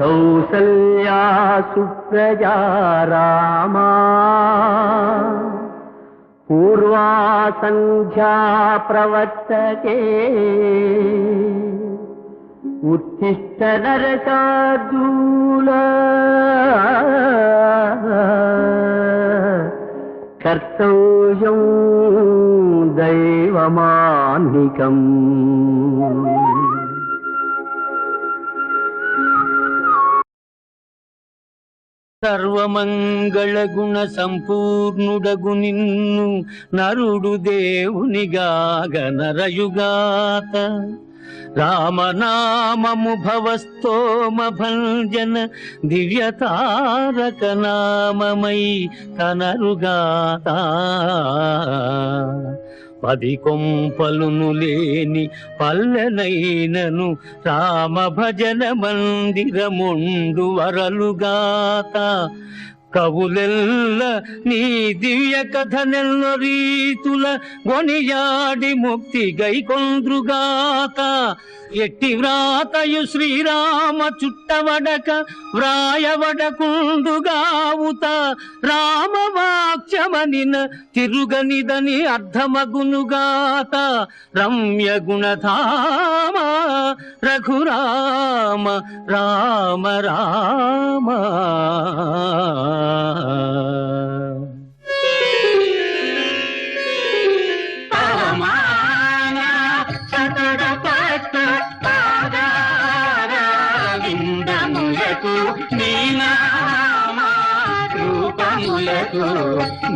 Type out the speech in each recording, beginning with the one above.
కౌసల్యా సుప్రజా రామా పూర్వా సంధ్యా ప్రవర్తతే ఉత్తిష్ట నరకార్జున కర్తవ్యం దైవమాన్నికం. సర్వమంగళ గుణ సంపూర్ణుడగు నిన్ను నరుడు దేవునిగాగ నరయుగాత. రామనామము భవస్తోమ భంజన దివ్యతారక నామమై తనరుగాత. 10 కొంపలును లేని పల్లెనైనను రామ భజన మందిరముండు వరలుగాత. కవులెల్ల నీ దివ్య కథనెల్ల రీతుల గొనియాడి ముక్తి గైకొంద్రుగాక. ఎట్టి వ్రాతయు శ్రీరామ చుట్టవడక వ్రాయవడకుండుగావుత. రామవాక్యమనిన తిరుగనిదని అర్థమగునుగాత. రమ్య గుణధామ రఘురామ రామ రామ.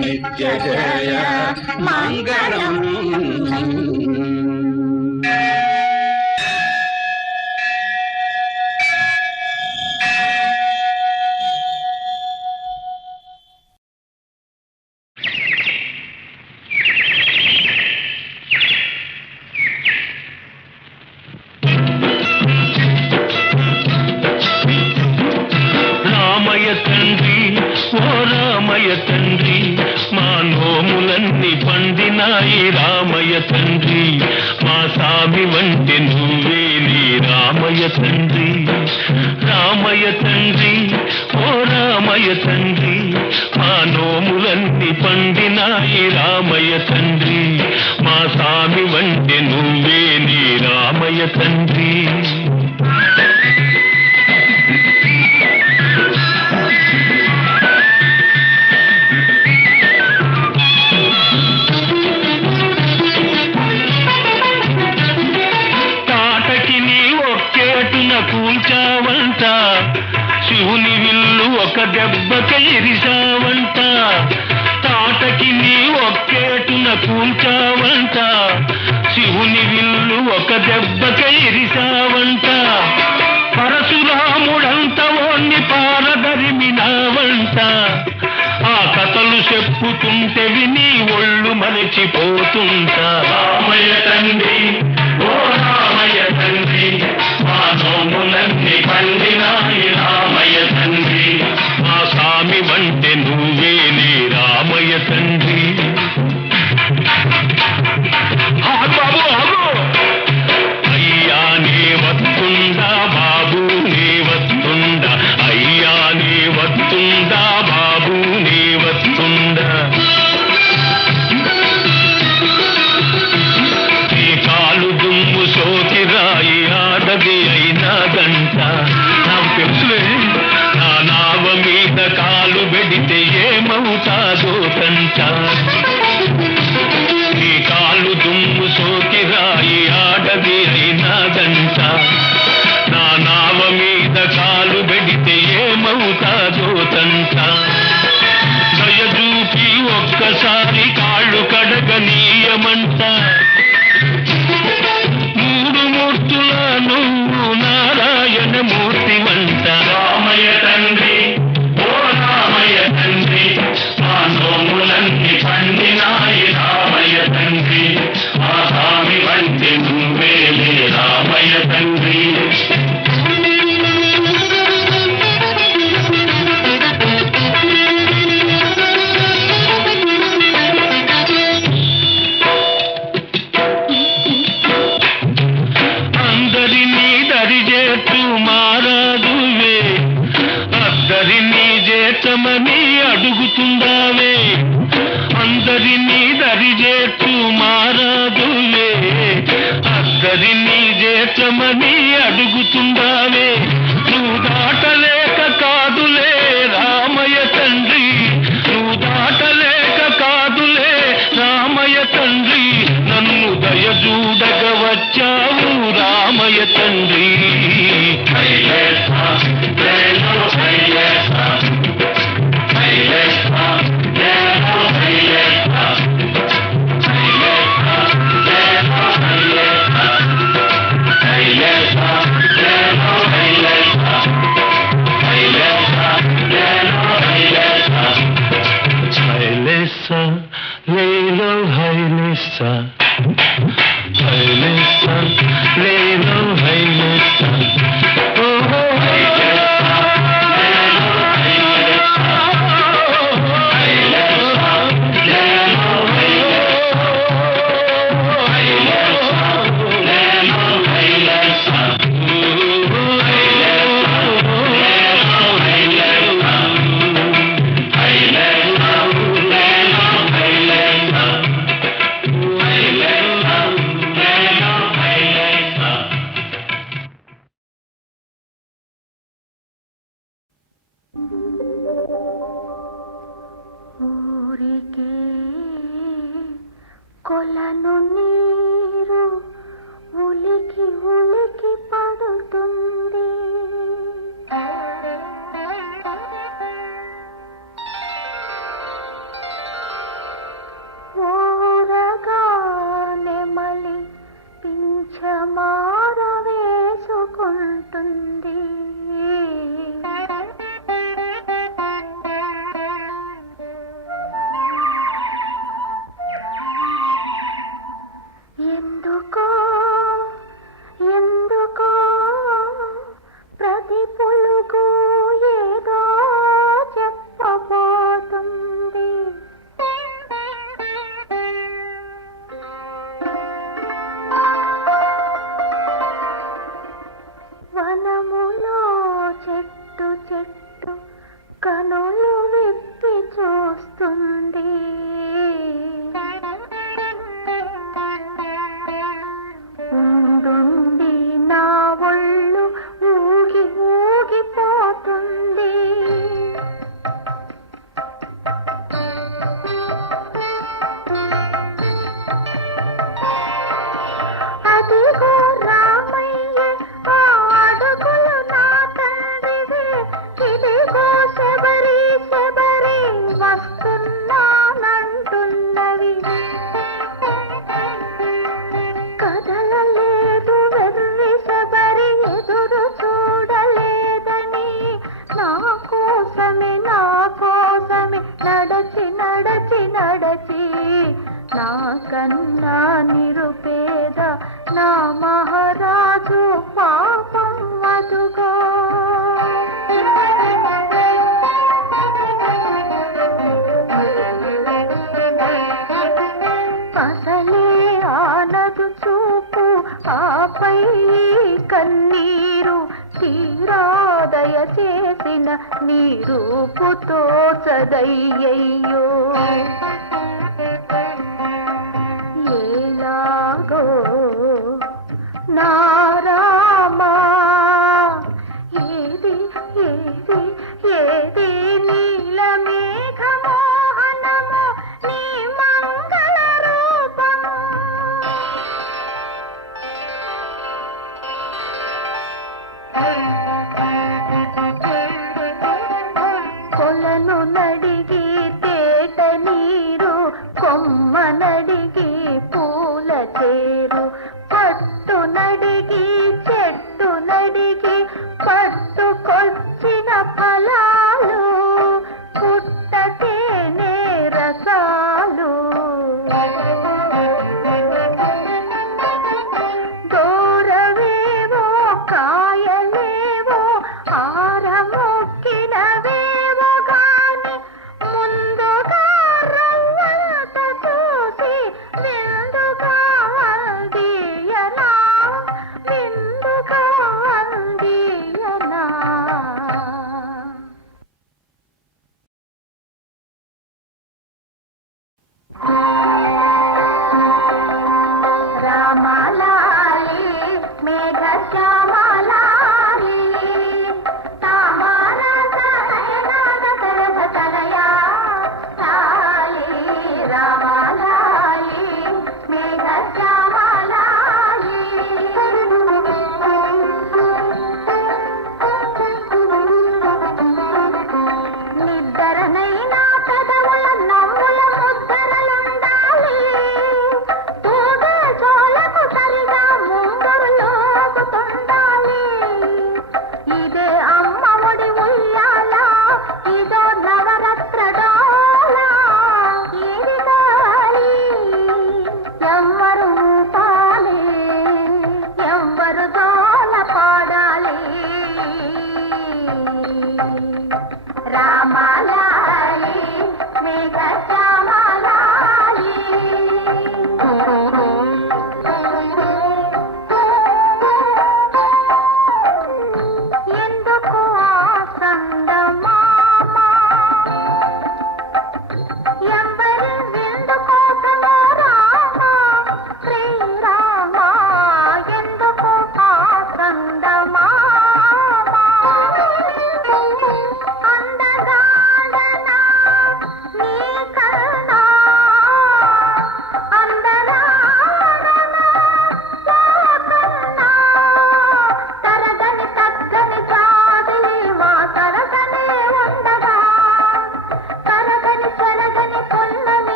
నిత్య జయ మంగళం. రామయ్య తండ్రి ఓ రామయ్య తండ్రి మా నోములన్నీ పండినాయి రామయ్య తండ్రి. మా సామి వంటి నువ్వేలి రామయ్య తండ్రి. రామయ్య తండ్రి ఓ రామయ్య తండ్రి మా నోములన్నీ పండినాయి రామయ్య తండ్రి. మా సామి వంటి నువ్వేలి రామయ్య తండ్రి. కూల్చావంట శివుని విల్లు ఒక దెబ్బక ఇరిసావంట. తాటకి నీ ఒక్కేటున కూల్చావంట శివుని విల్లు ఒక దెబ్బక ఇరిసావంట. పరశురాముడంత ఓన్ని పారదరిమినావంట. ఆ కథలు చెప్పుతుంటే విని ఒళ్ళు మరచిపోతుంటా. రామయ్య తండ్రి ఓ రామయ్య తండ్రి మా నోములన్నీ పండినాయి రామయ్య తండ్రి. మా స్వామి వంటే నువ్వేలే రామయ్య తండ్రి. బాబు అయ్యా నీ వస్తుందా బాబు నీ వస్తుందా. అయ్యా నీ వస్తుందా బాబు నీ వస్తుందా. నీ కాలు దుమ్ము సోకిరాయి ఆడది అయినాదంట. నాకు తెలుసులే నా నావ మీద కాలు పెడితే ఏమవుతాదో తంట. నీ కాలు దుమ్ము సోకిరాయి ఆడది అయినాదంట. నా నావ మీద కాలు పెడితే ఏమవుతాదో తంట. దయచూపి ఒక్కసారి కాళ్ళు కడగనీయమంట. 3 మూర్తుల నువ్వు నారాయణ మూర్తి వంట. రామయ్య తండ్రి ఓ రామయ్య తండ్రి మా నోములన్నీ పండినాయి రామయ్య తండ్రి. మా స్వామి వంటి నువ్వేలే రామయ్య తండ్రి. అందరినీ దరిచేస్తూ మారాదువే చేర్చమని అడుగుతుందావే అందరినీ దరిచేర్చు మారాదులే అందరినీ చేర్చమని అడుగుతుందావే నువ్వు దాటలేక కాదులే రామయ్య తండ్రి నువ్వు దాటలేక కాదులే రామయ్య తండ్రి నన్ను దయచూడగ వచ్చావు రామయ్య తండ్రి లేలో హైలేసా హైలేసా లేలో హైలేసా ఓహో కొలను నీరు ఉలికి ఉలికి పడుతుంది ఊరగానే మలి పింఛమార వేసుకుంటుంది ఎందుకో ఎందుకో ప్రతి పులుగు ఏదో చెప్పబోతుంది వనములో చెట్టు చెట్టు కనులు విప్పి చూస్తుంది ఉండుండి నా ఒళ్ళు ఊగి ఊగిపోతుంది అదిగో రామయ్య ఆ అడుగులు నా తండ్రివే ఇదిగో శబరి శబరి వస్తున్నానంటున్నవి కదలలేదు వెర్రి శబరి ఎదురు చూడలేదని నా కోసమే నడచి నడచి నడచి నా కన్నా నిరుపేద నా మహారాజు పాపం అదుగో అసలే ఆనదు చూపు ఆపై కన్నీరు తీరాదయ చేసిన నీ రూపుతో సదయ్యయ్యో ఏలాగో నా రామా ఏది ఏది ఏది నీలమేఘమోహనము నీ మంగళ రూపము కొలను నడిగి తేట నీరు కొమ్మ నడిగి పూల చేరు పట్టు నడిగి చెట్టు నడిగి పట్టుకొచ్చిన ఫలాలు పుట్ట తేనె రసాలు దూరవేవో కాయలేవో ఆరమొక్కినవేవో గాని ముందుగా రవ్వంత చూసి విందుగా అందియనా విందుగా అందియనా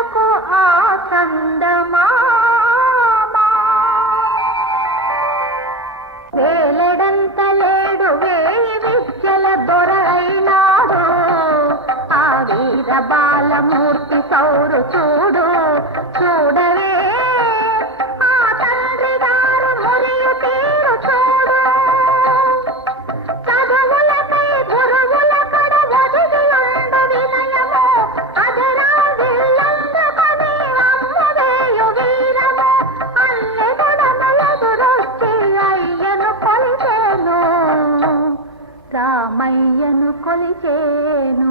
ఎందుకు ఆ చందమామ వేలడంత లేడు వేయి విద్యల దొర అయినాడు ఆ వీర బాలమూర్తి సౌరు చూడు చూడవే ఆ తండ్రి గారు మురియు తీరు చూడు చదువులకై గురువుల కడ ఒదిగి ఉండు వినయము అదరా విల్లందుకొని అమ్మవేయు వీరము అల్లెదొడమలెదురొచ్చి అయ్యను కొలిచేను రామయ్యను కొలిచేను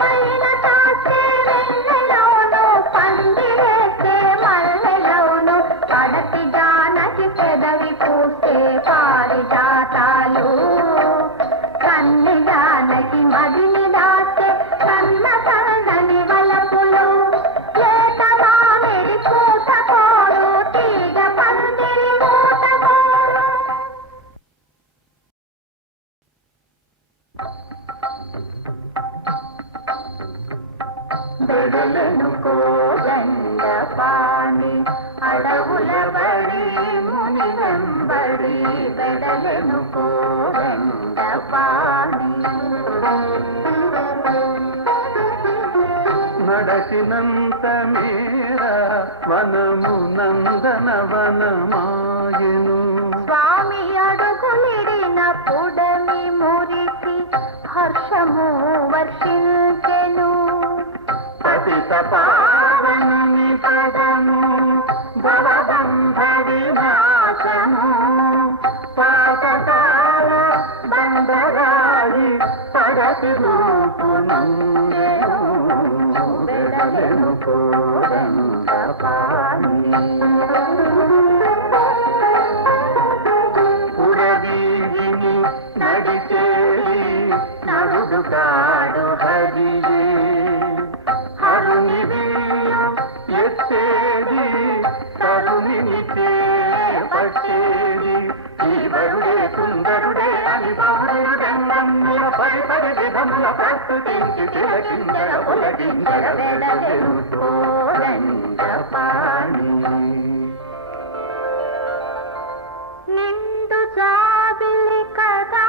పైన తాచే వెన్నెలోను పందిరేసే మల్లెలోను పడతి జానకి పెదవి పూసే పారిజాతాలు కన్ని జానకి మదిని దాచే కన్న కన్నని వలపులు లేత మామిడి పూతకోరు తీగ పందిరి ఊతకోరు బెడలను కోదండ పాణి అడవుల బడి ముని వెంబడి బెడలను కోదండ పాణి నడచినంత మీర వనము నందన వనమాయను స్వామి అడుగులిడిన పుడమి మురికి హర్షము వర్షించెను పతిత పావనుని పదము భవబంధ వినాశము పాతకాల బండరాయి పడతి రూపునందెను బెడలెను కోదండ పాణి పురవీధిని నడిచేది నరుడు కాడు హరియే హరుని వీయు ఎత్తేది తరుణిని చేపట్టేది ఈ వరుడే సుందరుడే అని పౌరుడెంగమ్ముల పరిపరి విధముల ప్రస్తుతించి తిలకించర ఉలగించర వెడలెను కోదండ పాణి నిండు జాబిలి కదా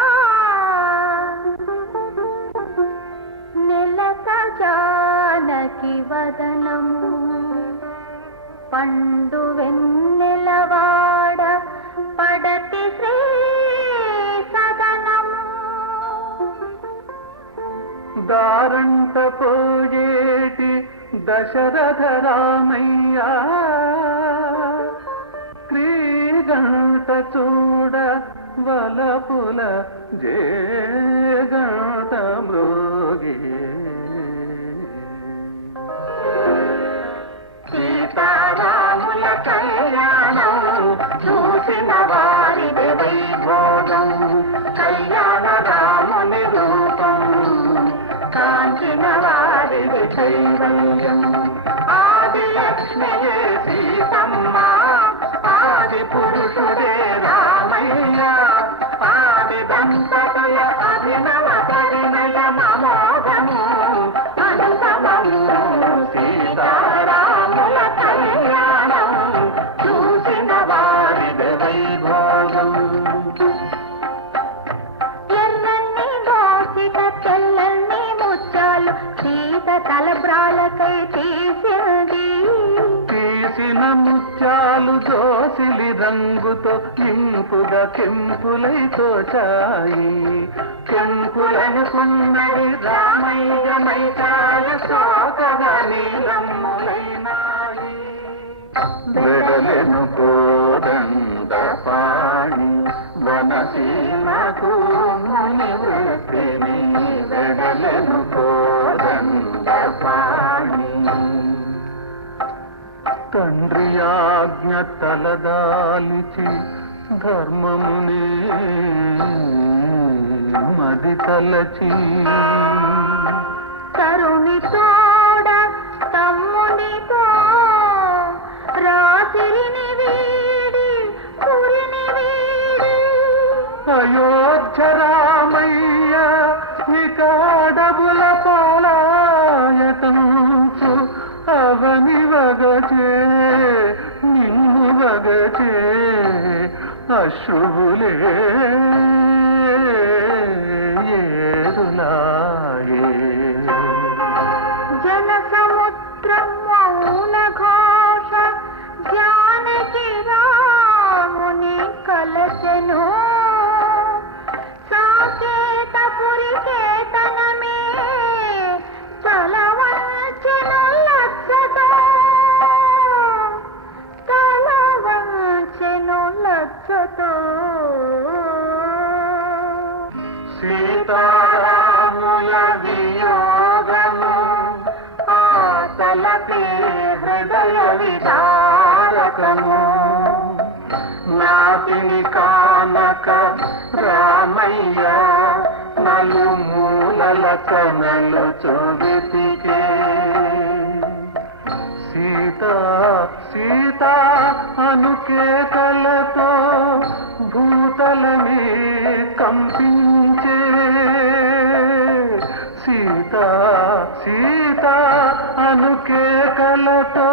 నెలత జానకి వదనము పండు వెన్నెలవాడ పడతి శ్రీ సదనము దారంట పోయేటి దశరథ రామయ్య క్రీగంట చూడ వలపుల జేగంట మృగే సీతారాముల కళ్యాణం చూసిన వారిది వైభోగం కళ్యాణ రాముని రూపం కాంచిన వారిది కైవల్యం ఆది లక్ష్మియే సీతమ్మ ఆది పురుషుడే రామయ్య ఆది దంపతుల అభినవ పరిణయ మమోఘము అనుపమము సీతారాముల కళ్యాణం చూసిన వారిది వైభోగం ఎర్రన్ని దోసిక తెల్లన్ని ముత్యాలు సీత తలబ్రాలకై తీసింది తీసిన ముత్యాలు దోసిలి రంగుతో ఇంపుగా కెంపులై తోచాయి కెంపులనుకున్నది రామయ్య మైకాల సోకగా నీలమ్ములైనాయి బెడలెను కోదండ పాణి వనసీమకు ముని వృత్తిని బెడలెను కోదండ పాణి తండ్రి ఆజ్ఞ తలదాలిచి ధర్మముని మది తలచి తరుణి తోడ తమ్మునితో రాత్రిని వీడి పురిని వీడి అయోధ్య రామయ్య ఇక అడవుల అశ్రువులే ఏరులాయే జన సముద్రం మౌన ఘోష జానకి రాముని కలసను సాకేత పురి కేతనమే తలవంచెను లజ్జతో తలవంచెను లజ్జతో సీతారాముల వియోగము ఆ తలపే హృదయ విదారకము నాటిని కానక రామయ్య నలుమూలల కనలు చూవితికే సీత సీత అనుకేకలతో భూతలమే కంపించే సీత సీత అనుకేకలతో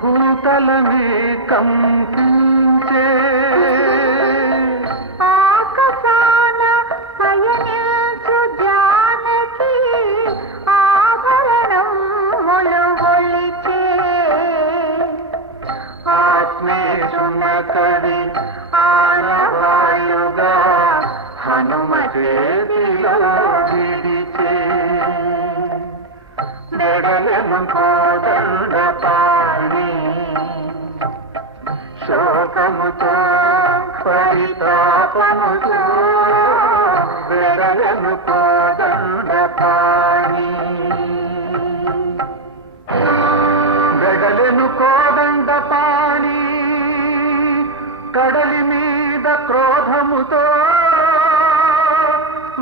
భూతలమే కంపించే ఆకాశాన పయనించు జానకి ఆభరణములు ఒలిచే ఆత్మేశున కవి ఆనవాయుగా హనుమ చేతిలో విడిచే మెడలెను కోదండ పాణి శోకముతో పరితాపముతో మెడలెను కోదండ పాణి వెడలెను కోదండ పాణి కడలి మీద క్రోధముతో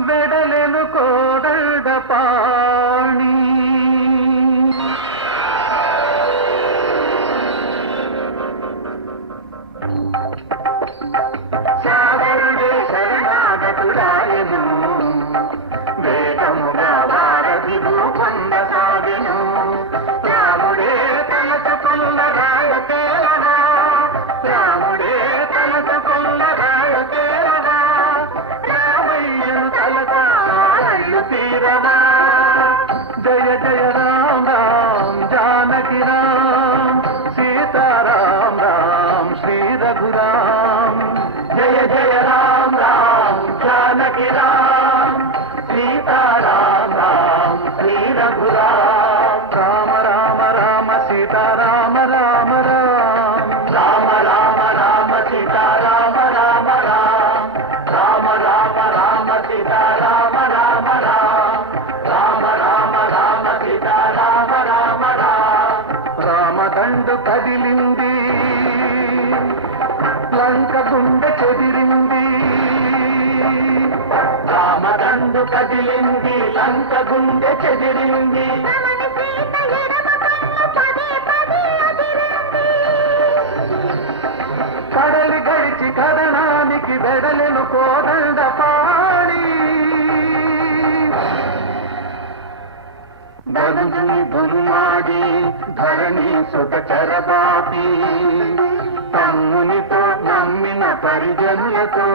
వెడలెను కోదండ పాణి సాగరుడే శరణాగతుడాయను వేగముగా వారధి భూపంద సాగెను రాముడే తలచుకున్న రాయ తేలవా రాముడే తలచుకున్న రాయ తేలవా రామయ్యను తలకాళ్ళు తీరవా జయ జయ రామ రామ్ జానకి రామ్ సీతారాం రామ్ శ్రీ రఘురామ్ జయ జయ రామ రామ్ జానకి రామ్ సీతారాం రామ్ శ్రీ రఘురామ్ రామ రామ రామ సీతారామ రామ రామ్ రామ రామ రామ సీతారామ రామ రామ్ రామ రామ రామ సీతారామ రామ రామ్ రామ రామ రామ సీతారామ రామ రామ్ రామదండు కదిలింది లంక గుండె చెదిరింది రామదండు కదిలింది లంక గుండె చెదిరింది రమణ సీత ఎడమ కన్ను పదే పదే అదిరింది కడలి గడిచి కదనానికి వెడలెను కోదండ పాణి బలుజుని దుర్మాడి ధరణి సుత చరబాపి తమ్మునితో నమ్మిన పరిజనులతో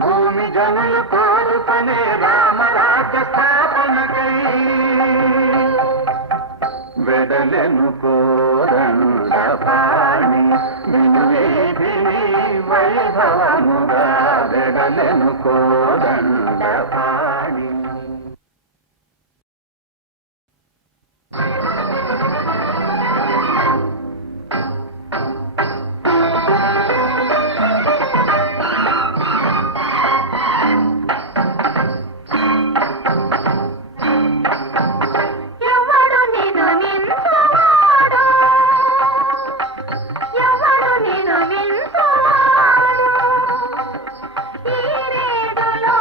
భూమి జనులు కోరుకునే రామరాజ్య స్థాపనకై వెడలెను కోదండ పాణి వినువేదిని వైభవముగా వెడలెను కోదండ పాణి ఎవడు నిన్ను వించువాడు ఎవడు నిన్ను వించువాడు ఈ రేడులో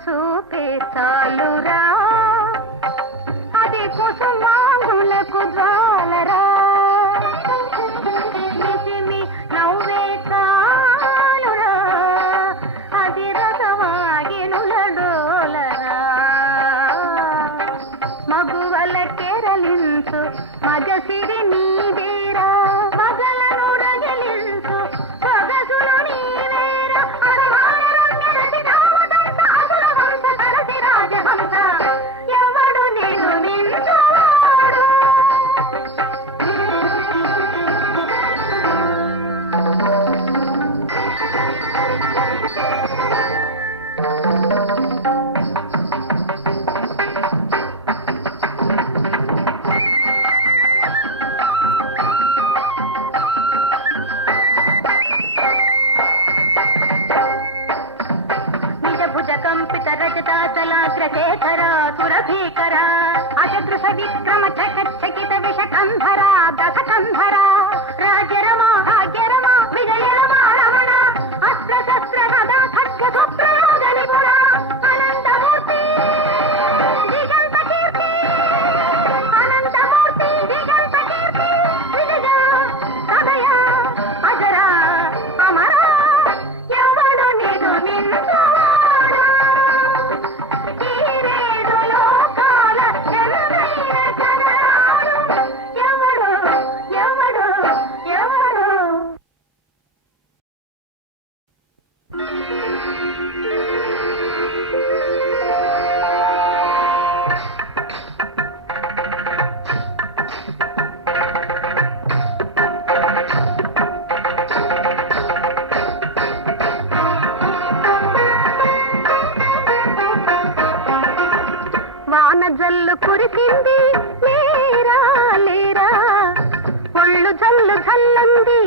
చూపే చాలురా అది కుసుమాంగులకు జ్వాలరా నిసిమి నవ్వే చాలురా అది రథవాగినుల డోలరా మగువల కేరలించు మగసిరి నీవేరా మగలను రగిలించు సొగసులు నీవేరా రాజహంస ఎవడు నేను నిన్నువాడు కంపిత రజతాచలాగ్రశేఖర సురభీకర అజదృశ విక్రమ చకచకిత విషకంధర దశకంధర రాజ్యరమా భాగ్యరమా విజయరమా రమణ అస్త్ర శస్త్ర గదా ఖడ్గ సుప్రయోగ నిపుణ అనంతమూర్తి దిగంత కీర్తి అనంతమూర్తి దిగంత కీర్తి విజయ సదయ అజర అమర ఎవడు నేను నిన్ను జల్లు కురిసింది లేరా లేరా ఒళ్ళు జల్లు జల్లంది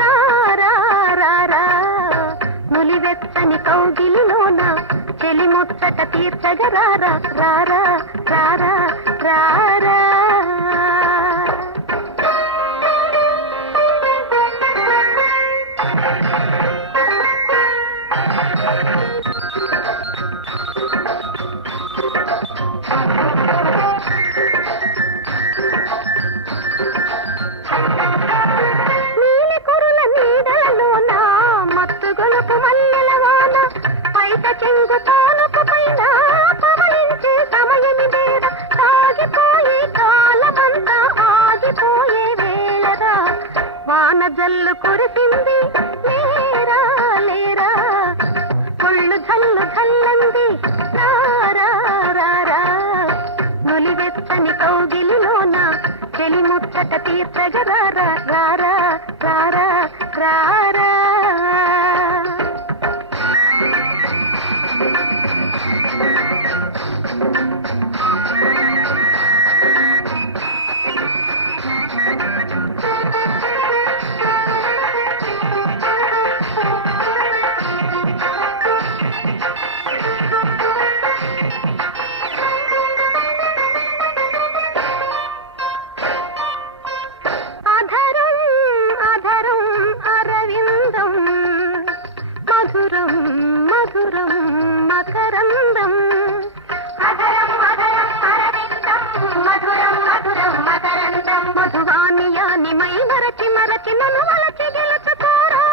రారా రారా నులివెచ్చని కౌగిలిలోన చెలి ముచ్చట తీర్చగ రారా రారా రారా రారా చెంగు తాలపు పైన పవళించే సమయమి వేళ సాగిపోయే కాలమంతా ఆగిపోయే వేళరా వాన జల్లు కురిసింది లేరా లేరా ఒళ్ళు జల్లు జల్లంది రారా రారా నులివెచ్చని కౌగిలిలోన చెలి ముచ్చట తీర్చగ రారా రారా రారా రారా మధురం మకరందం అధరం అధరం అరవిందం మధురం మధురం మకరందం మధువానియాని మై మరచి మరచి నన్ను వలచి గెలుచుకోరా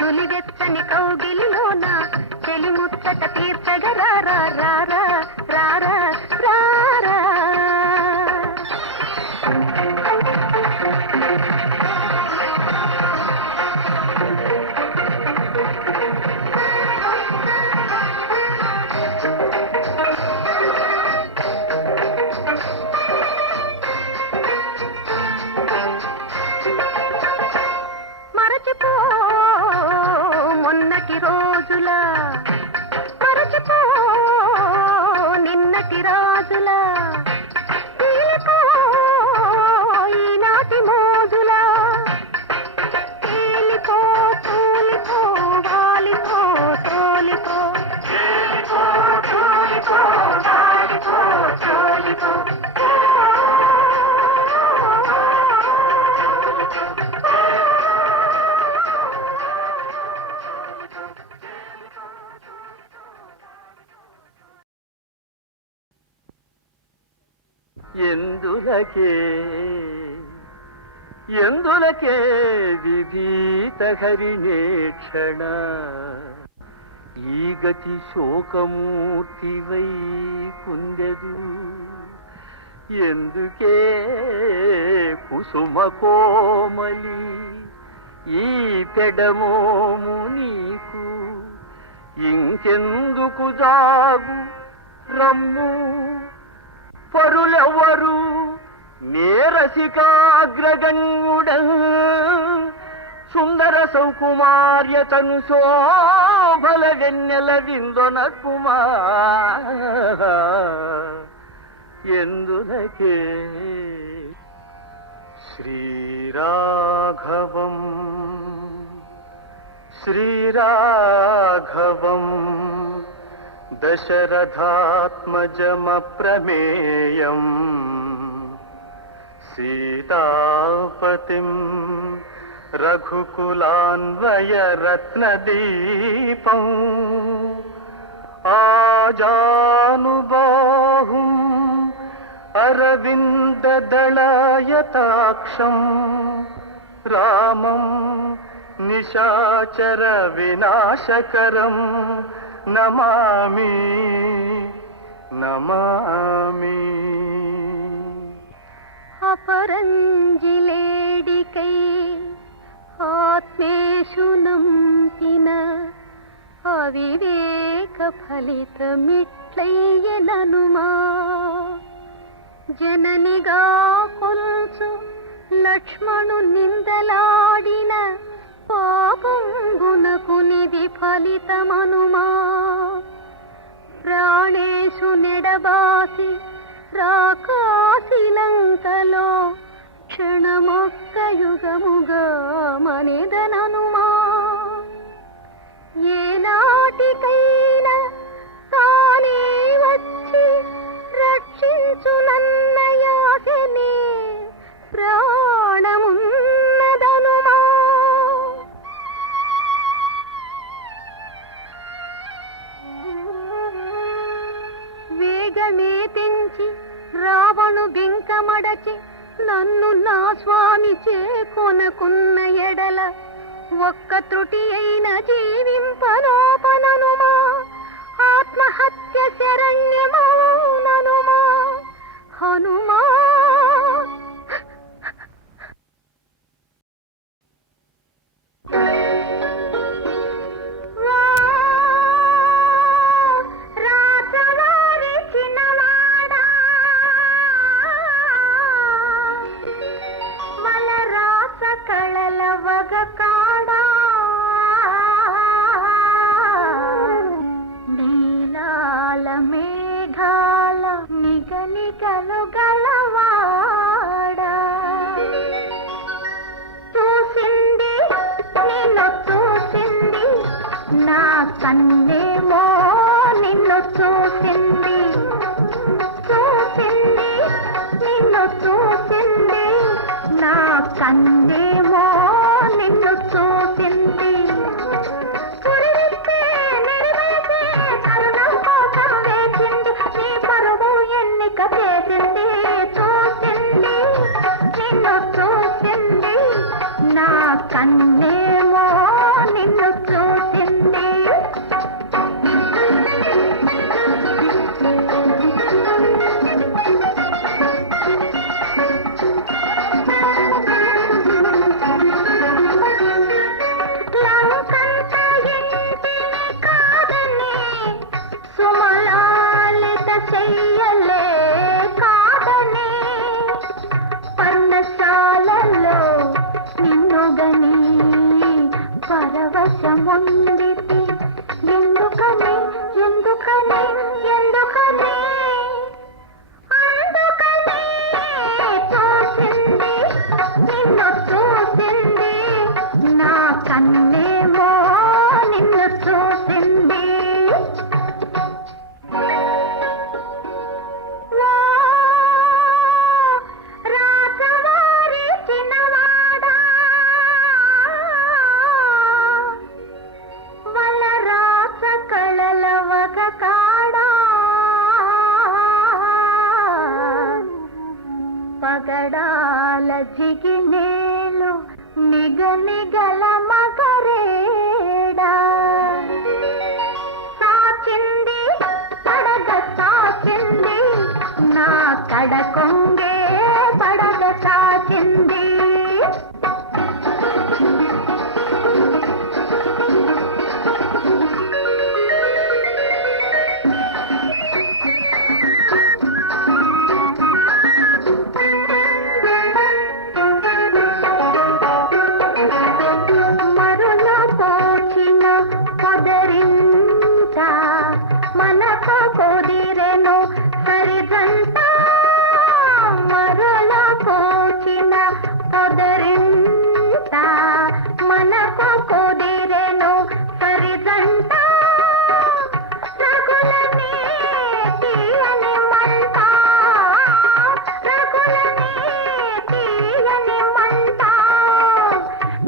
నులివెచ్చని కౌగిలిలోన చెలి ముచ్చట తీర్చగ రారా రారా రారా రారా మరచిపో మొన్నటి రోజులా మరచిపో నిన్నటి రాజులా తీలిపో ఈనాటి మోజులా తేలిపో తూలిపో వాలిపో తోలిపో తూలిపో వాలిపో తోలిపో ఎందులకే ఎందులకే విధీత హరిణేక్షణ ఈ గతి శోకమూర్తివై కుందెదు ఎందుకే కుసుమ కోమలి ఈ పెడమోము నీకు ఇంకెందుకు జాగు రమ్ము పరులెవ్వరు నేరసికాగ్రగణ్యుడ సుందర సౌకుమార్య తను శోభల వెన్నెల విందొన కుమార్ ఎందులకే శ్రీరాఘవం శ్రీరాఘవం దశరథాత్మజమప్రమేయం సీతాపతిం రఘుకులాన్వయరత్నదీపం ఆజానుబాహుం అరవిందదళాయతాక్షం రామం నిశాచర వినాశకరం నమామి నమామి. అపరంజిలేడికై ఆత్మేషు నంపిన అవివేక ఫలితమిట్లయ్యననుమా జననిగా కొల్సు లక్ష్మణు నిందలాడిన పాపంగునకు నిధి ఫలితమనుమా ప్రాణేషు నెడబాసి రాకాశిలంకలో క్షణమొక్క యుగముగా మనిదననుమా ఏనాటికైనా తానే వచ్చి రక్షించునన్నయాసనే ప్రాణమున్నదనుమా వేగమే తెంచి రావణు బింకమడచి నన్ను నా స్వామి చేకొనకున్న ఎడల ఒక్క త్రుటి అయిన జీవింపనోపననుమా ఆత్మహత్య శరణ్యమౌననుమా హనుమా. మేఘాల నిగనిగలు గలవాడా చూసింది నిన్ను చూసింది నా కన్నేమో నిన్ను చూసింది చూసింది నిన్ను చూసింది నా కన్నేమో నిన్ను చూసింది నా కన్నేమో నిన్ను చూసింది. లంకంత ఇంటిని కాదని సుమలాలిత చెయ్యలే కాదని పర్ణశాలలో నిన్నుగని పరవశముందితి ఎందుకని ఎందుకని ఎందుకని అందుకని చూసింది నిన్ను చూసింది నా కన్నేమో నిన్ను చూసింది. జిగినేలు నిగనిగల మగరేడా సాచింది పడగ సాచింది నా కడ కొంగే పడగ సాచింది మనకు కుదిరెను సరిజంట మరల పోచిన పొదరింట మనకు కుదిరెను సరిజంట రగులని తీయని మంట రగులని తీయని మంట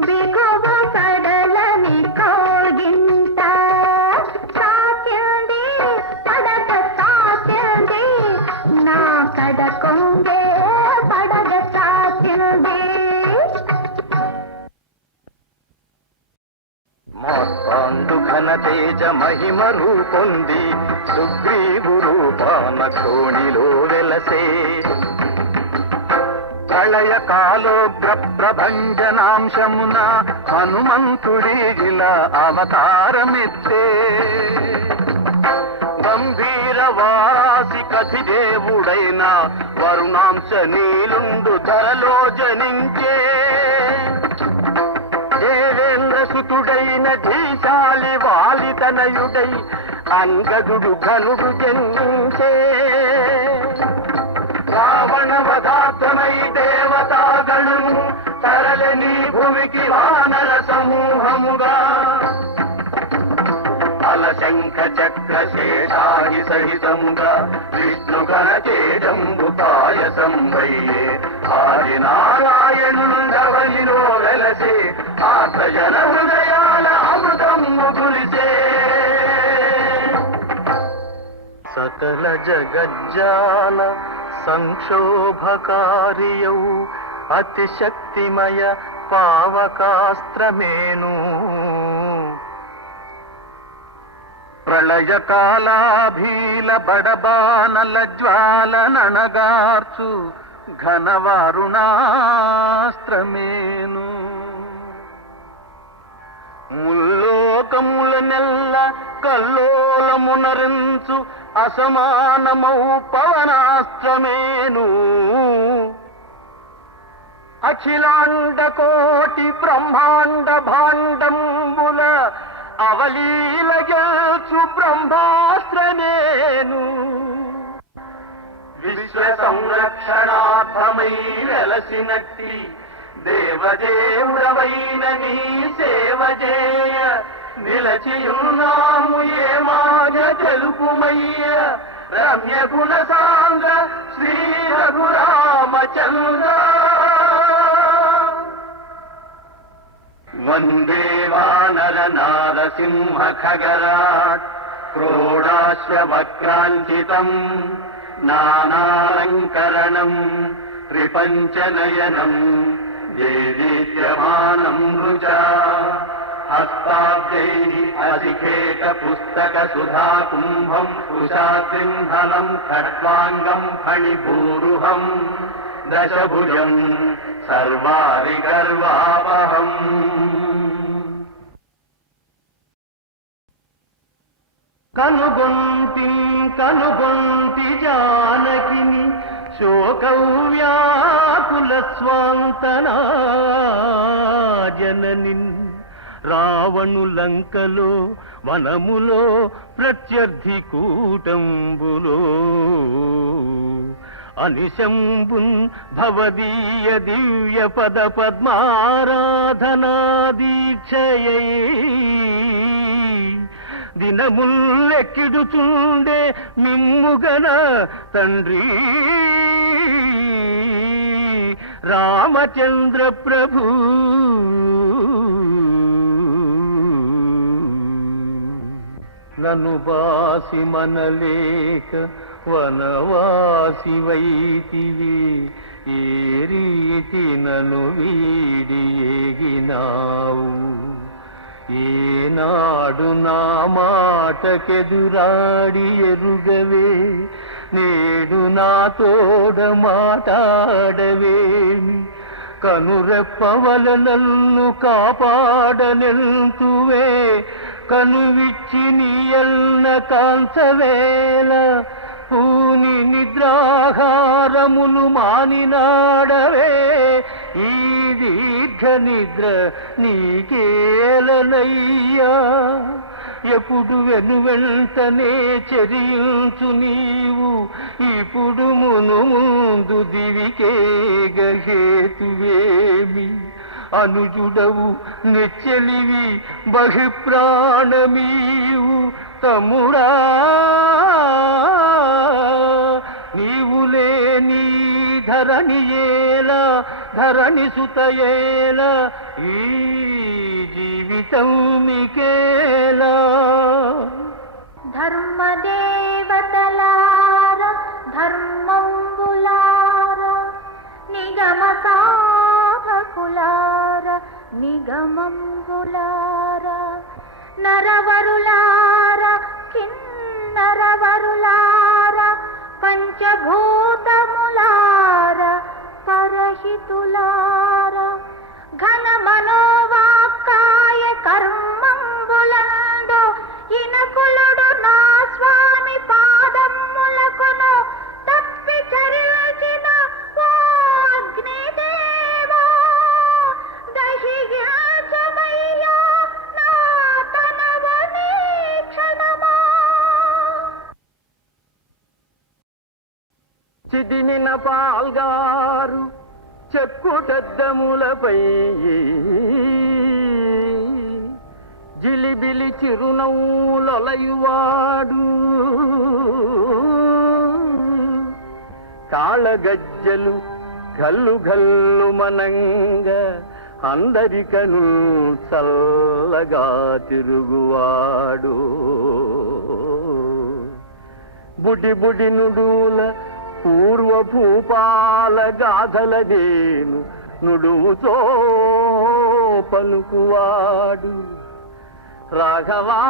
బిగువ కడలని కోగింట నా కడ కొంగే పడగ సాచింది మార్తాండు ఘన తేజ మహిమ రూపొంది సుగ్రీవు రూపాన క్షోణిలో వెలసే ప్రళయ కాలోగ్ర ప్రభంజనాంశమున హనుమంతుడిగిలా అవతారమెత్తే గంభీర వారాసి కథిదేవుడైన వరుణాంశ నీలుండు ధరలో జనించే దేవేంద్ర సుతుడైన ధీశాలి వాలితనయుడై అంగదుడు ఘనుడు జన్మించే రావణ వధాత్మై దేవతాగణు తరలని భూమికి వానర సమూహముగా అలశంఖ చక్ర శేషాది సహితముగా విష్ణు గణకేజంబుతాయ సంభయ్యే ఆది నారాయణుండవలిలో వెలసే ఆర్తజన హృదయాల అమృతము కులిసే సకల జగజ్జాల సంక్షోభకారియౌ అతిశక్తిమయ పావకాస్త్రమేను ప్రళయకాలాభీల బడబానల జ్వాలనణగార్చు ఘనవారుణాస్త్రమేను ముల్లోకముల నెల్ల కల్లోలమునరించు అసమానమౌ పవనాస్త్రమేను అఖిలాండ కోటి బ్రహ్మాండ భాండంబుల అవలీల గెల్చు బ్రహ్మాస్త్రమేను విశ్వ సంరక్షణార్థమై వెలసినట్టి దేవదేవుడవైన నీ సేవ చేయ నిలచియున్నాము ఏ మాయ తెలుపుమయ్య రమ్య గుణ సాంద్ర శ్రీ రఘురామచంద్ర వందే వానర నారసింహ ఖగరాట్ క్రోడాశ్వక్రాంచితం నానాలంకరణం త్రిపంచనయనం దేదీప్యమానం రుచా హస్తాబ్దైః అధికేట పుస్తక సుధా కుంభం ఉషాసింహలం ఖట్వాంగం ఫణిపూరుహం దశభుజం సర్వారి గర్వాపహం. కనుగొంటి జానకిని శోకవ్యాకుల స్వాంతనా జననిన్ రావణులంకలో వనములో ప్రత్యర్థి కూటంబులో అనిశంబున్ భవదీయ దివ్య పద పద్మారాధనా దీక్షయై దినముల్లెక్కిడుచుండే మిమ్ముగన తండ్రి రామచంద్ర ప్రభు. నను బాసి మనలేక వనవాసి వైతివి ఏ రీతి నన్ను వీడి ఏగినావు ఏనాడు నా మాటకెదురాడి ఎరుగవే నేడు నా తోడ మాటాడవేమి కనురెప్పవల నన్ను కాపాడనెంతువే కనువిచ్చి నీయల్న కాంచవేల పూని నిద్రాహారములు మానినాడవే ఈ దీర్ఘ నిద్ర నీకేలనయ్యా ఎప్పుడు వెనువెంటనే చెరియుచు నీవు ఇప్పుడు మును ముందు దివికేగ హేతువేమి అనుజుడవు నెచ్చెలివి బహిప్రాణమీవు తమ్ముడా నీవు లేని ధరణి ఏలా ధరణి సుతయేల ఈ జీవితం మీకేలా ధర్మదేవతలార ధర్మంబులార నిగమ సాధకులార నిగమంబులార నరవరులార కిన్నరవరులార పంచభూతములార పరహితులార ఘన మనోవాక్కాయ కర్మంబులందు ఇనకులుడు నా స్వామి పాదములకును తప్పి చరిచిన ఓ అగ్నిదేవా దహించమయ్యా నా తనవు నీ క్షణమా. చిదినిన పాల్గారు చెక్కుటద్దములపై జిలిబిలి చిరునవ్వులొలయువాడు కాళ్ళగజ్జలు గల్లు గల్లు మనంగ అందరికను చల్లగా తిరుగువాడు బుడి బుడి నుడుల పూర్వ భూపాల గాథలదేను నుడువుతో పలుకువాడు రాఘవా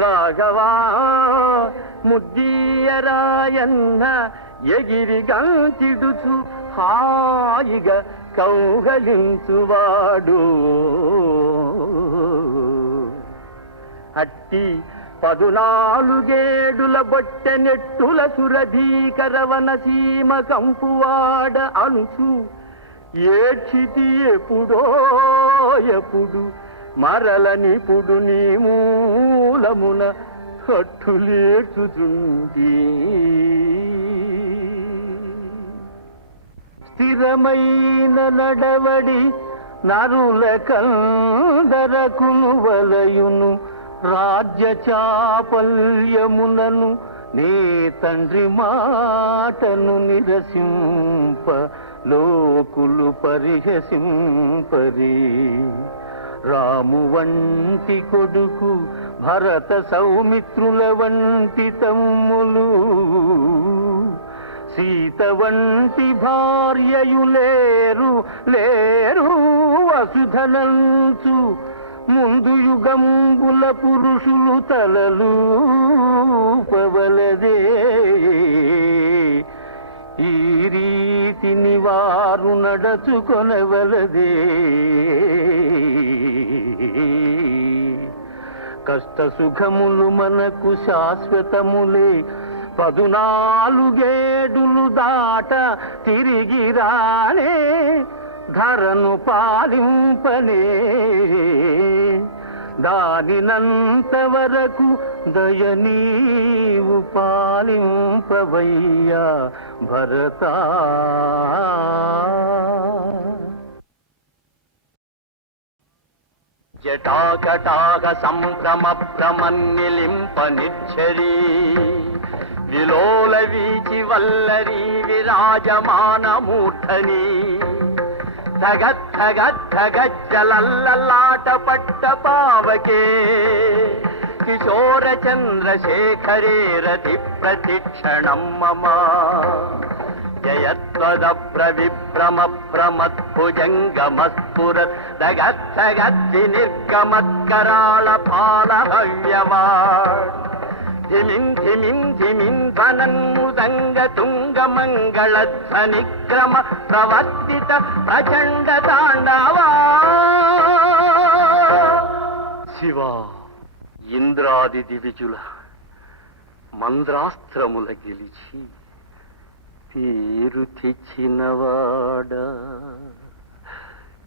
రాఘవా ముద్దీయరాయన్న ఎగిరి గంతిడుచు హాయిగా కౌగలించువాడు అట్టి 14 బొట్టె నెట్టుల సురభీకరవన సీమ కంపువాడ అనుచు ఏడ్చితి ఎప్పుడో ఎప్పుడు మరల నిపుడు నీ మూలమున కట్టులేచుచుంది స్థిరమైన నడవడి నరుల కందరకును వలయును రాజ్య చాపల్యమునను నీ తండ్రి మాటను నిరసింప లోకులు పరిహసింపరి రాము వంటి కొడుకు భరత సౌమిత్రుల వంటి తమ్ములు సీత వంటి భార్యయులేరు లేరు వసుధనంచు ముందు యుగంబుల పురుషులు తలలు పవలదే ఈ రీతిని వారు నడచుకొనవలదే కష్ట సుఖములు మనకు శాశ్వతములే 14 దాట తిరిగి రానే ధరను పాలింపనే దానినంత వరకు దయనీవు పాలింపవయ్యా భరతా జటాకటాక సంభ్రమ భ్రమన్నిలింప నిచ్చరీ విలోల వీచి వల్లరీ విరాజమాన మూర్ధని ధగద్ధగద్ధగజ్జలల్లలాట పట్ట పావకే కిశోర చంద్రశేఖరే రతి ప్రతిక్షణం మమ జయత్వదప్ర విభ్రమ ప్రమద్భుజంగమస్ఫురత్ దగద్ధగద్ది నిర్గమత్కరాళ పాలహవ్యవాడ్ ధిమిన్ ధిమిన్ ధిమిన్ ధ్వనన్ముదంగ తుంగ మంగళధ్వనిక్రమ ప్రవర్తిత ప్రచండ తాండవా శివ ఇంద్రాది దివిజుల మంద్రాస్త్రముల గెలిచి పేరు తెచ్చినవాడా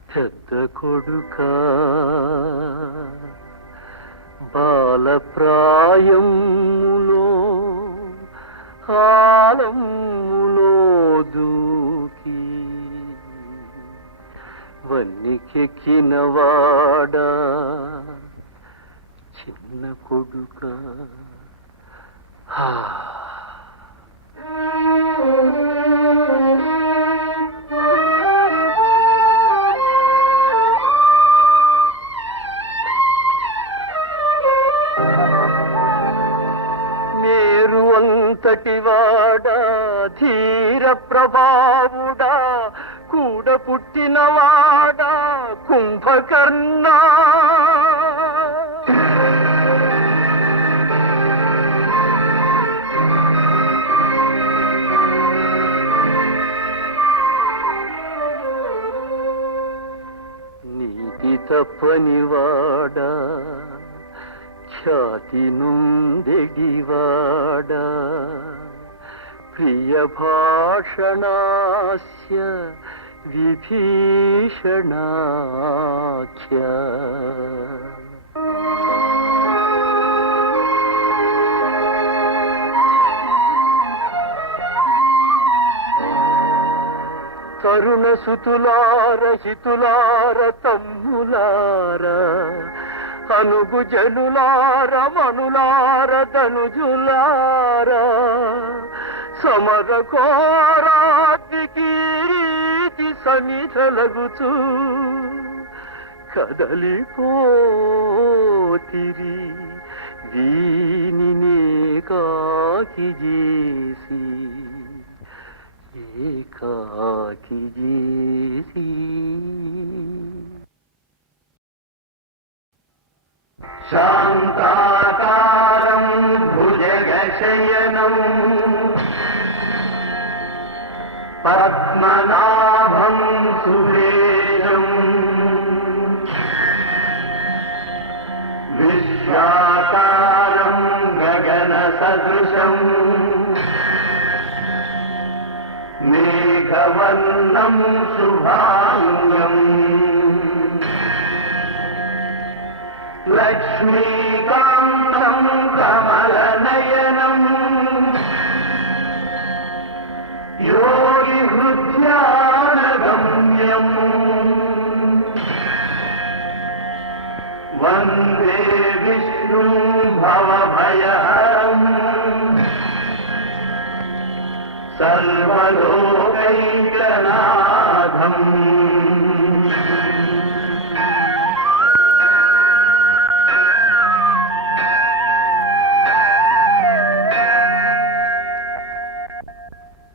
పెద్ద కొడుక బాలప్రాయములో ఆలములో దూకి వన్నికెక్కినవాడా చిన్న కొడుక మేరు అంతటివాడా ధీర ప్రభావుడా కూడ పుట్టినవాడా కుంభకర్ణా తప్పనివాడా ఖ్యాతి నుండెడివాడా ప్రియ భాషణాస్య విభీషణాఖ్య తరుణ సుతులార హితులార తమ్ములార అనుగు జనులార మనులార ధనుజులార సమర కోరాగ్నికి రీతి సమిధలగుచు కదలిపోతిరి దీనినే కాకి చేసి ఏకాకి చేసి శాంతాకారం భుజగశయనం పద్మనాభం సురేశం విశ్వాకారం గగన సదృశం మేఘవర్ణం శుభాంగం లక్ష్మీకాంతం కమలనయనం యోగి హృద్యానగమ్యం వందే విష్ణు భవభయహరం సర్వలోకైకనాథం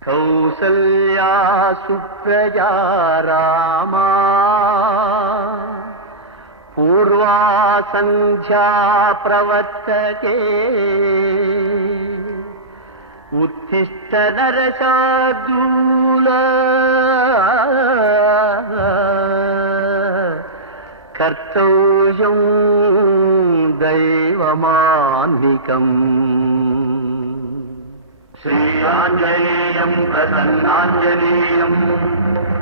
కౌసల్యా సుప్రజా రామా పూర్వా సంధ్యా ప్రవర్తకే ఉత్తిష్ట నరశార్దూల కర్తవ్యం దైవమాన్నికం శ్రీరాంజనేయం ప్రసన్నాంజనేయం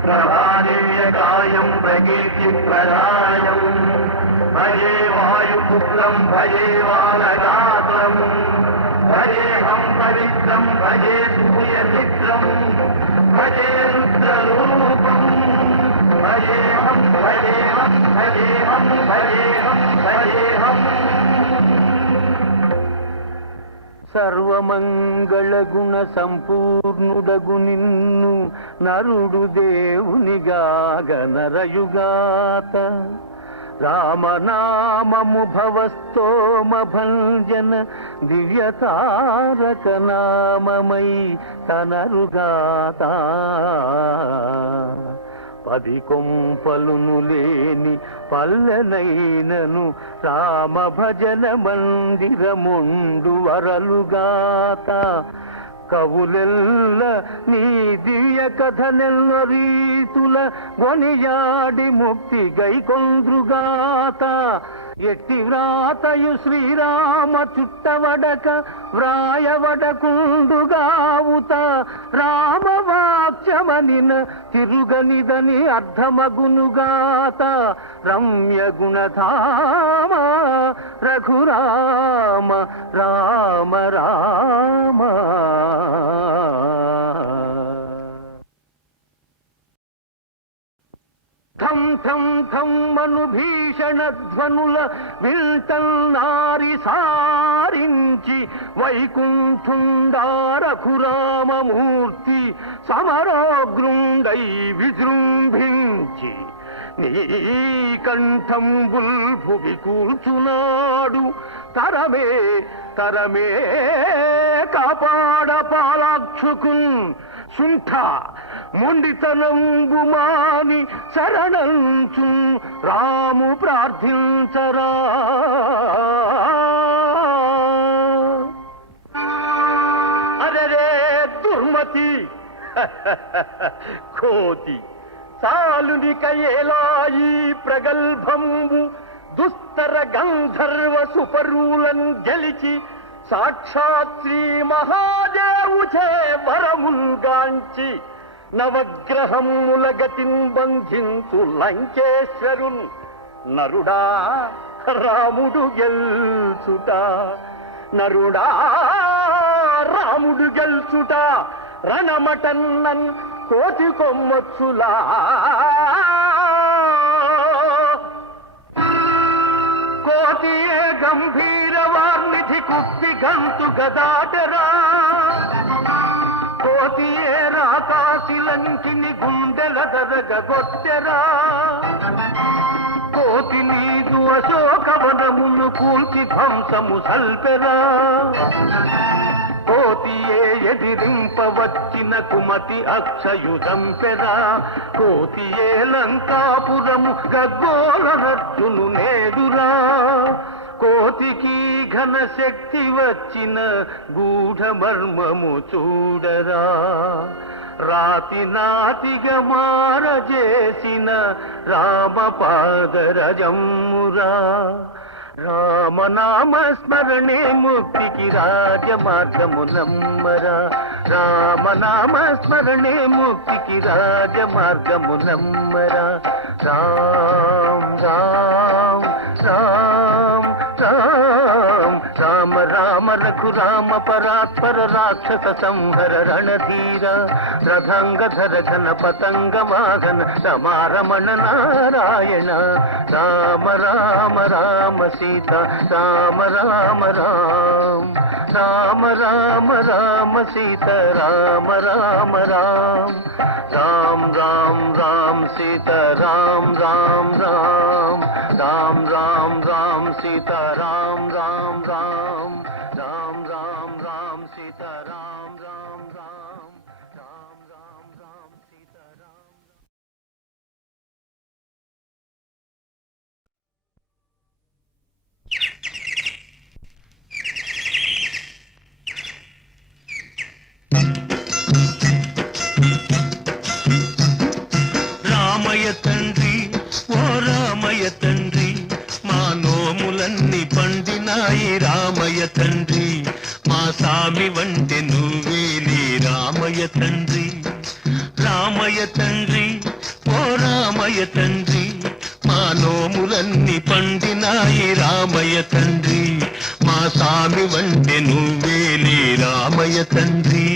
ప్రభాదేయకాయం ప్రకీర్తిప్రదాయం భజే వాయుపుత్రం భజే వానగాత్రం భజేహం పవిత్రం భజే సూర్యమిత్రం భజే రుద్రరూపం భజేహం భజేహం భజేహం భజేహం భజేహం సర్వమంగళ గుణ సంపూర్ణుడగు నిన్ను నరుడు దేవునిగాగ నరయుగాత రామనామము భవస్తోమ భంజన దివ్యతారక నామమై తనరుగాత 10 కొంపలును లేని పల్లెనైనను రామ భజన మందిరముండు వరలుగాత కవులెల్ల నీ దివ్య కథనెల్ల రీతుల గొనియాడి ముక్తి గైకొంద్రుగాత ఎట్టి వ్రాతయు శ్రీరామ చుట్టవడక వ్రాయవడకుండుగావుత రామవాక్యమనిన తిరుగనిదని అర్థమగునుగాత రమ్య గుణధామ రఘురామ రామ రామ థం థం థం మను భీషణ ధ్వనుల విల్టన్నారి సారించి వైకుంఠుండారఘురామమూర్తి సమరోగ్రుండై విజృంభించి నీ కంఠంబుల్ భువి కూల్చునాడు తరమే తరమే కాపాడ పాలాక్షుకున్ సుంఠ మొండితనంబు మాని శరణంచు రాము ప్రార్థించరా అరే దుర్మతి కోతి చాలునిక ఏలాయి ప్రగల్భంబు దుస్తర గంధర్వ సుపరులను గెలిచి సాక్షాత్ శ్రీ మహాదేవుచే వరముల్గాంచి నవగ్రహముల గతిన్ బంధించు లంకేశ్వరున్ నరుడా రాముడు గెల్చుట నరుడా రాముడు గెల్చుట రణమటన్నన్ కోతి కొమ్మచ్చులా కోతియే గంభీర వార్నిధి కుప్పి గంతు గదాటరా కోతియే రాకాశిలంకిని గుండెల దరగొట్టెరా కోతి నీదు అశోకవనమును కూల్చి ధ్వంసము సల్పెరా కోతియే ఎదిరింపవచ్చిన కుమతి అక్షయుధంపెరా కోతియే లంకాపురము గగ్గోలనర్జును నేదురా కోతికి ఘన శక్తి వచ్చిన గూఢ మర్మము చూడరా రాతి నాతిగా మారజేసిన రామపాదరజమ్మురా రామనామ స్మరణే ముక్తికి రాజమార్గము నమ్మరా రామనామ స్మరణే ముక్తికి రాజమార్గము నమ్మరా రామ్ రామ్ రామ్ రామ్ రామ రామ రఘురామ పరాత్పర రాక్షస సంహర రణధీర రథంగధర ఘన పతంగ వాహన రమారమణ నారాయణ రామ రామ రామ సీత రామ రామ రామ రామ రామ రామ సీత రామ రామ రామ రామ రామ రామ సీత రామ రామ రామ రామ రామ రామ సీత రామ రామ రామ రామ రామ రామ సీత రామ రామ రామ రామ రామ రామ సీత రామ రామయ్య తండ్రి ఓ రామయ్య తండ్రి మా నోములన్నీ పండినాయి రామయ్య తండ్రి మా సామి వంటి నువ్వేలి రామయ్య తండ్రి రామయ్య తండ్రి ఓ రామయ్య తండ్రి మా నోములన్నీ పండినాయి రామయ్య తండ్రి మా సామి వంటి నువ్వేలి రామయ్య తండ్రి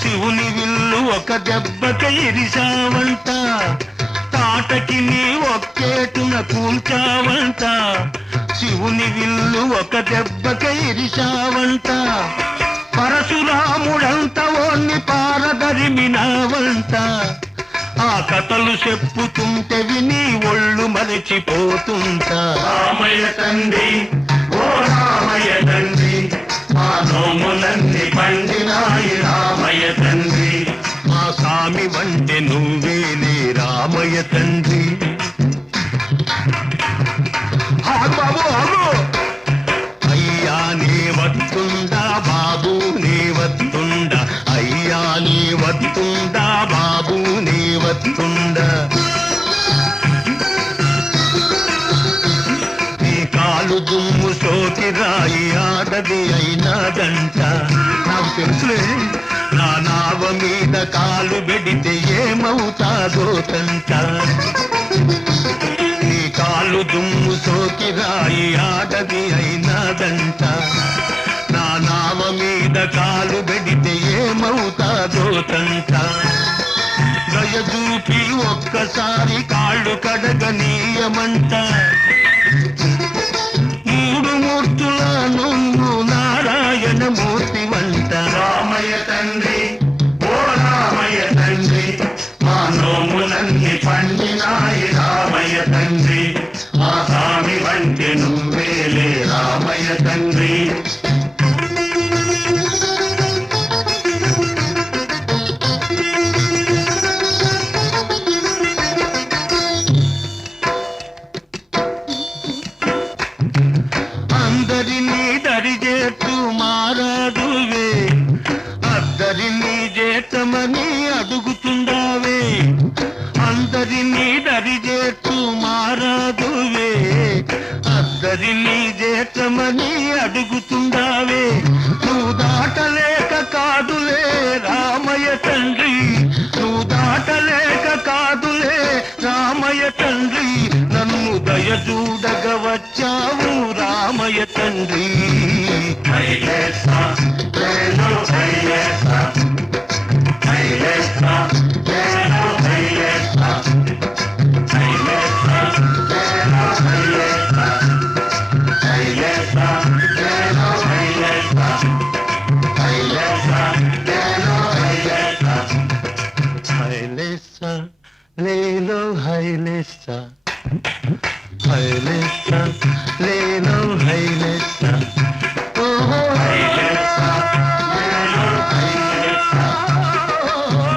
శివుని విల్లు ఒక దెబ్బక ఇరిసావంట తాటకి నీ ఒక్కేటున కూల్చావంట శివుని విల్లు ఒక దెబ్బకి ఇరిశావంట పరశురాముడంత ఓన్ని పారదరిమినావంట ఆ కథలు చెప్పుతుంటే విని ఒళ్ళు మరచిపోతుంటా రామయ్య తండ్రి ఓ రామయ్య తండ్రి మా నోములన్నీ పండినాయి రామయ్య తండ్రి మా స్వామి వంటి నువ్వేలే రామయ్య తండ్రి బాబు అయ్యా నీ వత్తుండా బాబు నీ వత్తుండా అయ్యా నీ వత్తుండా బాబు నీ వత్తుండా నీ కాలు దుమ్ము సోకి రాయి ఆడది అయినాదంట నాకు తెలుసులే నా నావ మీద కాలు పెడితే ఏమవుతాదో తంట నీ కాలు దుమ్ము సోకి రాయి ఆడది అయినాదంట నా నావ మీద కాలు పెడితే ఏమవుతాదో తంట దయ చూపి ఒక్కసారి కాళ్ళు కడగనీయమంట మూడు మూర్తుల నువ్వు నారాయణ మూర్తి వంట రామయ్య తండ్రి ఓ రామయ్య తండ్రి మా నోములన్నీ పండినాయి రామయ్య తండ్రి మా స్వామి వంటి నువ్వేలే రామయ్య తండ్రి అందరినీ దరిచేట్టు మారాదువే అద్దరినీ చేతమని అడుగుతుండావే అందరినీ దరిచేట్టు మారాదువే అద్దరినీ చేతమని అడుగుతుండావే నువ్వు దాటలేక కాదులే రామయ్య తండ్రి నువ్వు దాటలేక కాదులే రామయ్య తండ్రి నన్ను దయ చూడగ వచ్చావు రామయ్య తండ్రి లేలో హైలేసా హైలేసా లేలో హైలేసా ఓహో హైలేసా లేలో హైలేసా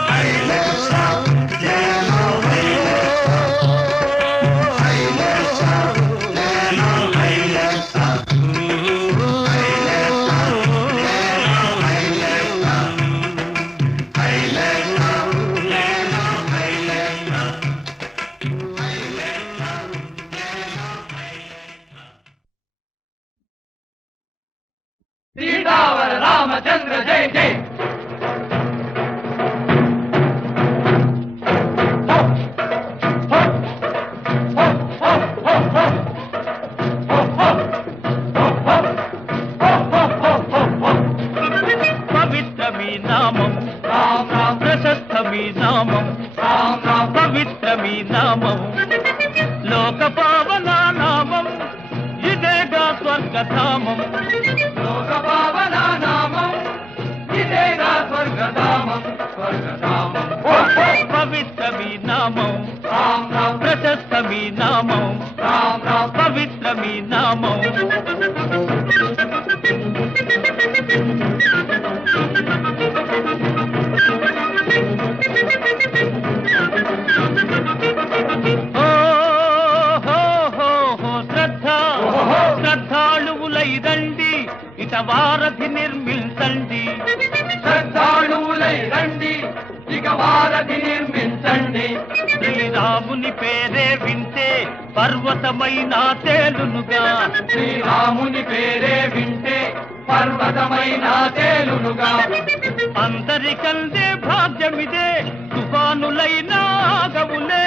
హైలేసా లేలో హైలేసా లేలో హైలేసా సీతావర రామచంద్ర జై జై పవిత్ర మీ నామం రామ్ రామ్ ప్రశస్త మీ నామం రామ్ రామ్ పవిత్ర మీ నామం లోక పావన నామం ఇదేగా స్వర్గధామం లోక పావన నామం ఇదేగా స్వర్గధామం స్వర్గధామం పవిత్ర మీ నామం రామ్ రామ్ ప్రశస్త మీ నామం రామ్ రామ్ పవిత్ర మీ నామం శ్రద్ధాళువులైదండి ఇట వారధి నిర్మించండి శ్రద్ధాళువులై రండి ఇక వారధి నిర్మించండి శ్రీరాముని పేరే వింటే పర్వతమైన తేలునుగా శ్రీరాముని పేరే వింటే పర్వతమైన తేలునుగా అందరికందే భాగ్యమిదే తుఫానులైనా ఆగవులే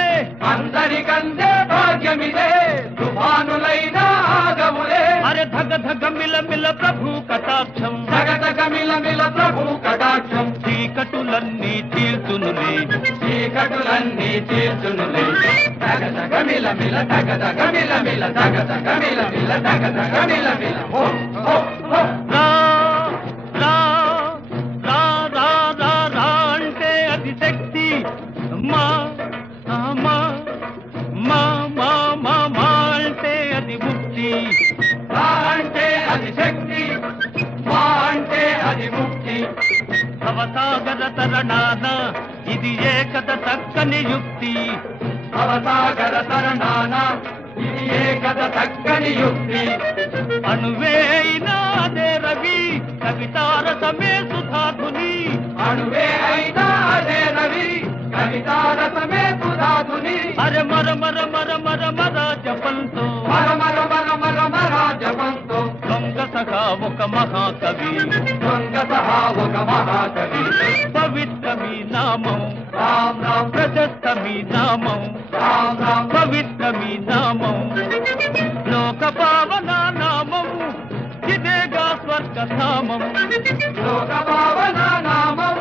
అందరికందే భాగ్యమిదే తుఫానులైనా ఆగవులే అరే ధగ ధగ మిల మిల ప్రభు కటాక్షం ధగ ధగ మిల మిల ప్రభు కటాక్షం చీకటులన్నీ తీర్చునులే చీకటులన్నీ తీర్చునులే రా రా రా రా రా రా అంటే అది శక్తి మా మా మా మా మా మా అంటే అది ముక్తి అంటే అది శక్తి మా అంటే అది ముక్తి భవసాగర తరణాన ఇది ఏకద చక్కని యుక్తి భవసాగర తరణాన ఇది ఏకద చక్కని యుక్తి అణువేయినా అదే రవి కవితారసమే సుధాధుని అణువే అయినా అదే రవి కవితారసమే సుధాధుని అరే మర మర మర మర మర జపంతో మర మర మర మర మర జపంతో దొంగ సఖా ఒక మహాకవి దొంగ సహా ఒక మహాకవి పవిత్రమీ నామం రామ్ రామ్ ప్రశస్తమీ నామం రామ్ రామ్ పవిత్రమీ నామం లోక పావన నామం ఇదేగా స్వర్గధామం లోక పావన నామం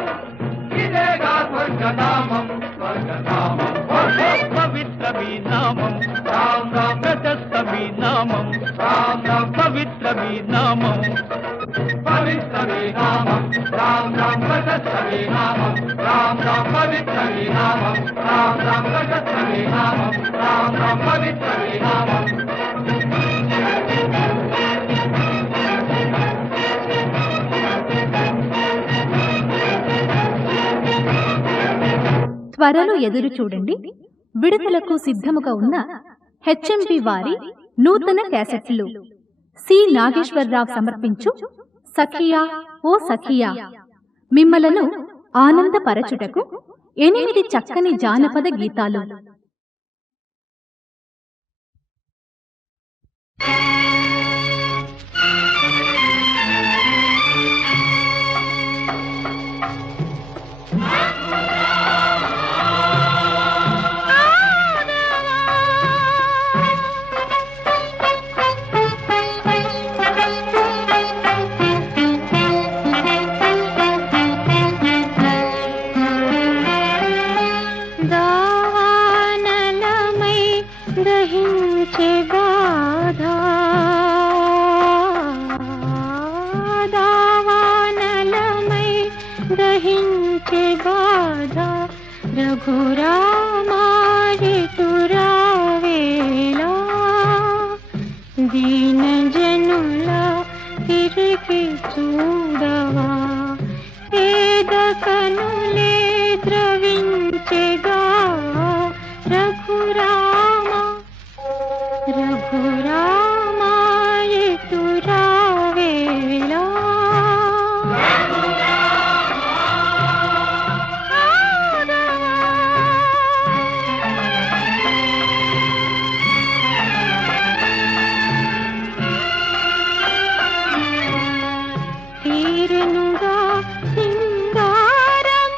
ఇదేగా స్వర్గధామం స్వర్గధామం పవిత్రమీ నామం రామ్ రామ్ ప్రశస్తమీ నామం రామ్ రామ్ పవిత్రమీ నామం పవిత్రమీ నామం రామ్ రామ్ ప్రశస్తమీ నామం రామ్ రామ్ పవిత్రమీ నామం రామ్ రామ్ ప్రశస్తమీ నామం రామ్ రామ్ పవిత్రమీ నామం త్వరలో ఎదురు చూడండి. విడుదలకు సిద్ధముగా ఉన్న హెచ్ఎంవి వారి నూతన క్యాసెట్లు. సి నాగేశ్వరరావు సమర్పించు సఖియా ఓ సఖియా మిమ్మలను ఆనందపరచుటకు 8 చక్కని జానపద గీతాలు. సింగారం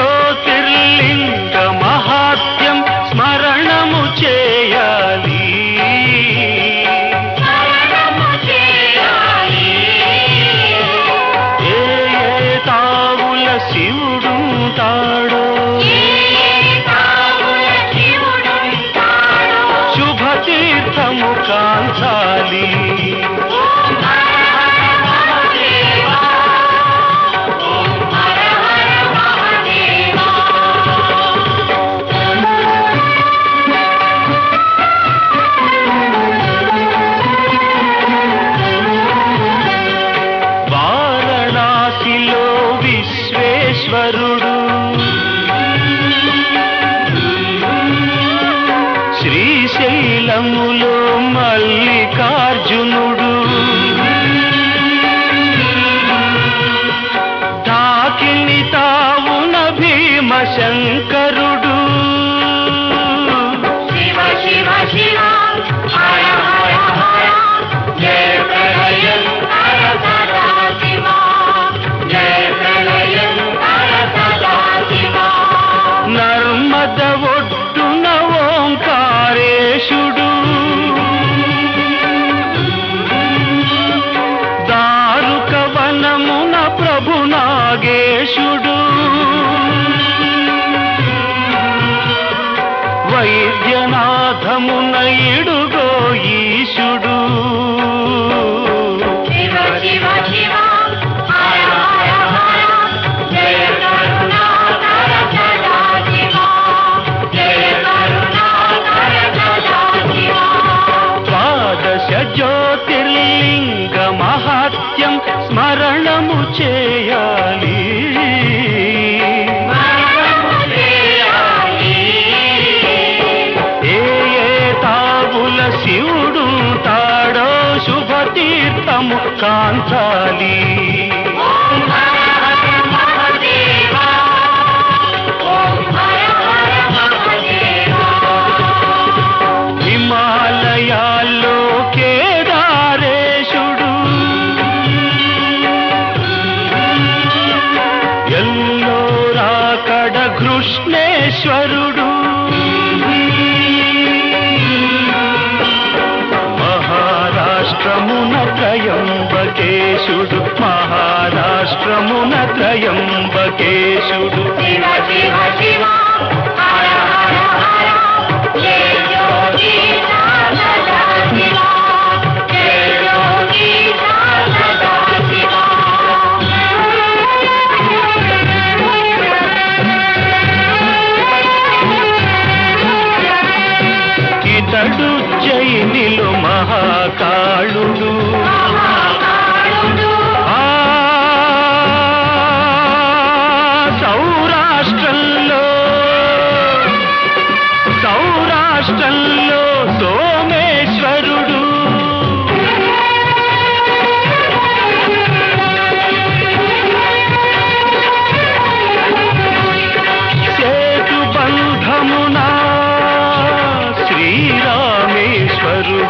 జ్యోతిర్లింగ మహాత్మ్యం స్మరణము చేయాలి. ఏ ఏ తావుల శివుడుంటాడో శుభతీర్థము కాంచాలి. వారణాసిలో విశ్వేశ్వరుడు, శ్రీశైలములో మల్లికార్జునుడు, తాకిని తావున భీమశంకరుడు, నర్మద ఒడ్డున ఓంకారేశుడు, దారుక వనమున ప్రభునాగేశుడు, వైద్యనాథమున ఇడుగో ఈశుడు, ద్వాదశ జ్యోతిర్లింగ మహాత్మ్యం స్మరణము చేయాలి. ఏ ఏ తావుల శివుడుంటాడో శుభతీర్థము కాంచాలి. హిమాలయాల్లో కేదారేశుడు, ఎల్లోరాకడ కృష్ణేశ్వరుడు, మహారాష్ట్రమున త్రయంబకేశుడు, మహారాష్ట్రమున త్రయంబకేశుడు, ఇతడు జైనిలో మహాకాళుడు, సౌరాష్ట్రంలో సోమేశ్వరుడు, సేతుబంధమున శ్రీరామేశ్వరుడు,